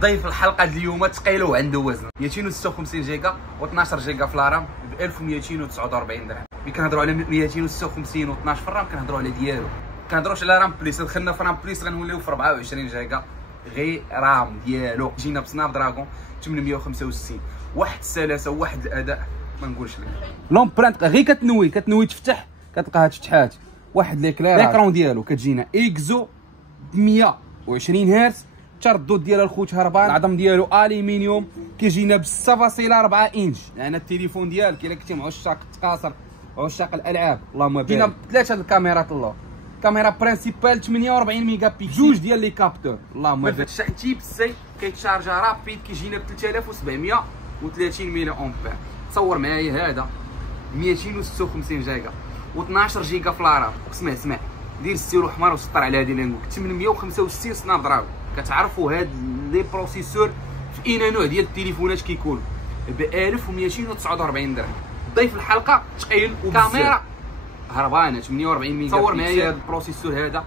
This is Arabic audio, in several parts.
ضيف الحلقه اليوم ثقيله وعنده وزن. 256 جيجا و12 جيجا في الرام ب 1249 درهم. ملي كنهضروا على 256 و12 في الرام كنهضروا على ديالو، كنهضروش على رام بليس. دخلنا في رام بليس غنوليو في 24 جيجا غير رام ديالو. جينا بسناب دراغون 865، واحد السلاسه وواحد الاداء ما نقولش لك. لومبرانت غير كتنوي تفتح كتلقاها تفتحات. واحد ليكرون ديالو كتجينا اكزو 120 هرتز. التردد ديال الخوت هربان. العظم ديالو الومنيوم كيجينا ب 6.4 انش. يعني التليفون ديالك الا كنتي مع عشاق التقاصر وعشاق الالعاب اللهم بارك. جينا بثلاثه الكاميرات اللور. كاميرا برينسيبال 48 ميجا بيكسل، جوج ديال لي كابتور اللهم بارك. الشحن تيب سي كيتشارجا رابيد كيجينا ب 3730 ميلي امبير. تصور معايا هذا 256 جيجا و12 جيجا في الرام. اسمع دير السيرو حمار وسطر على هذه اللي نقول 865 سناب دراغون. كتعرفوا هاد لي بروسيسور في اي نوع ديال التليفونات كيكون ب 1249 درهم. ضيف الحلقه ثقيل وكاميرا هربانه 48 ميجا. تصور معايا هذا البروسيسور هذا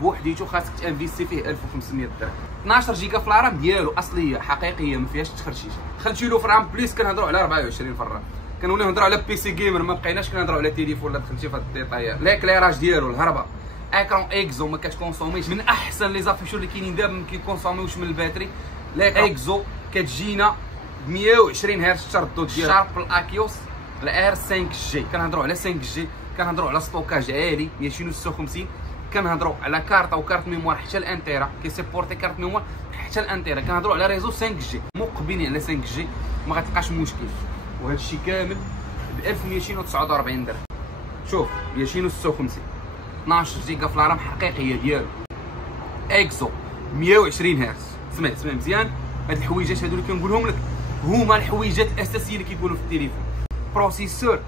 بوحديته خاصك تانفيستي فيه 1500 درهم. 12 جيجا في الرام ديالو اصليه حقيقيه ما فيهاش تخرشيش. دخلتي له في رام بليس كنهضروا على 24 في الرام. كنوليو نهضروا على بي سي جيمر ما بقيناش كنهضروا على تليفون. لا دخلتي في هاد الديتايات. ليكليراج ديالو الهربه اكرون اكزو ما كتكونسوميش. من احسن لي زافيشور اللي كاينين دابا ما كيكونسوميوش من الباتري. اكزو كتجينا ب 120 هرتز. التردد ديال شارب الاكيوس الار 5 جي. كنهضروا على 5 جي، كنهضروا على ستوكاج عالي 256. كنهضروا على كارت او كارت ميموار حتى الانتيرا كيسيبورتي كارت ميموار حتى الانتيرا. كنهضروا على ريزو 5 جي مقبلين على 5 جي ما غتلقاش مشكل. وهذا الشيء كامل ب 1249 درهم. شوف 256 12 جيجا في الرام حقيقيه ديالو. اكسو 120 هرتز. اسمع مزيان. هاد الحويجات هادو اللي كنقولهم لك هما الحويجات الاساسيه اللي كيكونوا في التليفون. بروسيسور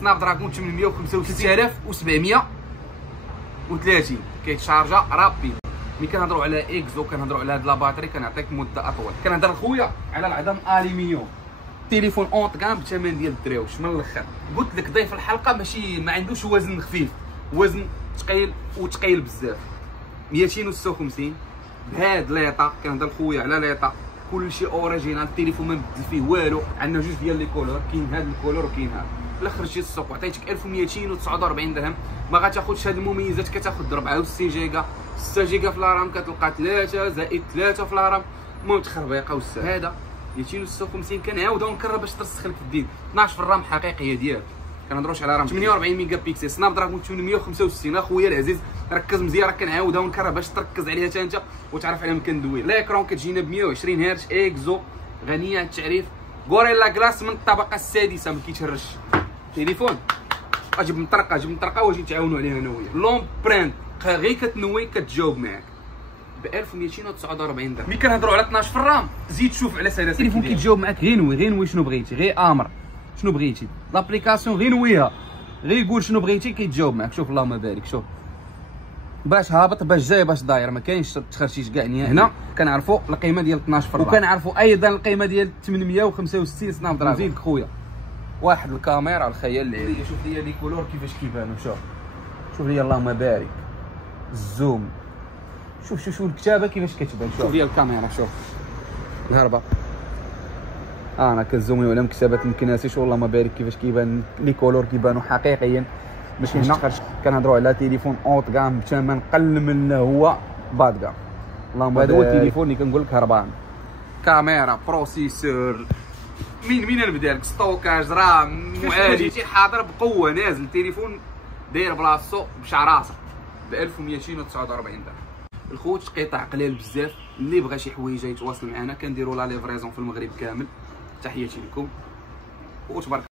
سناب دراغون 865 كيتشارجا رابيد. ملي كنهضروا على اكزو كنهضروا على هاد لاباتري كنعطيك مده اطول. كنهضر خويا على العظم الومنيوم. تليفون اونط كام بثمن ديال الدراوش من الاخر. قلت لك ضيف الحلقه ماشي ما عندوش وزن خفيف، وزن ثقيل وثقيل بزاف. 256 بهاد ليطا. كنهضر خويا على ليطا كلشي اوريجينال. التليفون ما بدل فيه والو. عندنا جوج ديال لي كولور، كاين هاد الكولور وكاين هذا. الا خرجتي السوق عطيتك 1249 درهم ما غاتاخذش هاد المميزات. كتاخذ 64 جيجا 6 جيجا في الرام كتلقى 3 زائد 3 في الرام. المهم تخربيقه والسهل. هذا 256 كنعاودو نكرر باش ترسخ لك الدين. 12 في الرام حقيقيه ديالك. كنهضروش على رام 48 ميجا بيكسل. سناب دراغون 865. اخويا العزيز ركز مزيان، راه كنعاودها ونكرر باش تركز عليها حتى انت وتعرف على ما كندوي. لايكرون كتجينا ب 120 هرتز اكزو غنيه عن التعريف. غوريلا كلاس من الطبقه السادسه ما كيتهرش. تليفون اجيب مطرقه واجي نتعاونوا عليها انا وياه. لومبرانت غير كتنوي كتجاوب معاك ب 1249 درهم. ملي كنهضروا على 12 في الرام زيد شوف على سلاسه. التليفون كيتجاوب معاك غير نوي شنو بغيتي، غير امر شنو بغيتي. لابليكاسيون غير نويها، غير قول شنو بغيتي كيتجاوب معاك. شوف اللهم بارك. شوف باش هابط باش جاي باش داير ما كاينش تخرشيش كاع نهائيا. هنا كنعرفوا القيمه ديال 12 في الرام وكنعرفوا ايضا القيمه ديال 865 سناب دراغون. نزيدك خويا واحد الكاميرا الخيال العلمي. شوف لي لي كولور كيفاش كيبانوا. شوف لي اللهم بارك الزوم. شوف الكتابه كيفاش كتبان. شوف لي الكاميرا. شوف الهربه انا كنزومي ولا مكتبات مكناسيش. والله ما بارك كيفاش كيبان لي كولور كيبانوا حقيقيا. باش هنا كنهضروا على تليفون اونط كام بثمن قل من هو باد كام. اللهم هذا هو التليفون اللي كنقول لك هربان. كاميرا بروسيسور مين نبدا لك ستوكاج رام معالج حاضر بقوه نازل. التليفون داير بلاصتو بشعراسه ب 1249 درهم. الخوت قطع قليل بزاف. اللي بغى شي حويجه يتواصل معنا كنديروا لا ليفريزون في المغرب كامل. تحياتي لكم وتبارك